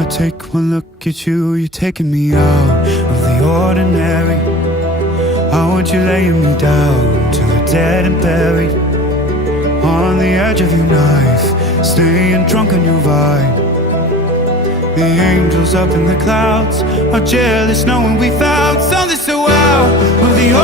I take one look at you, you're taking me out of the ordinary. I want you laying me down till we're dead and buried, on the edge of your knife, staying drunk on your vine. The angels up in the clouds are jealous knowing we found something so wow. Well, the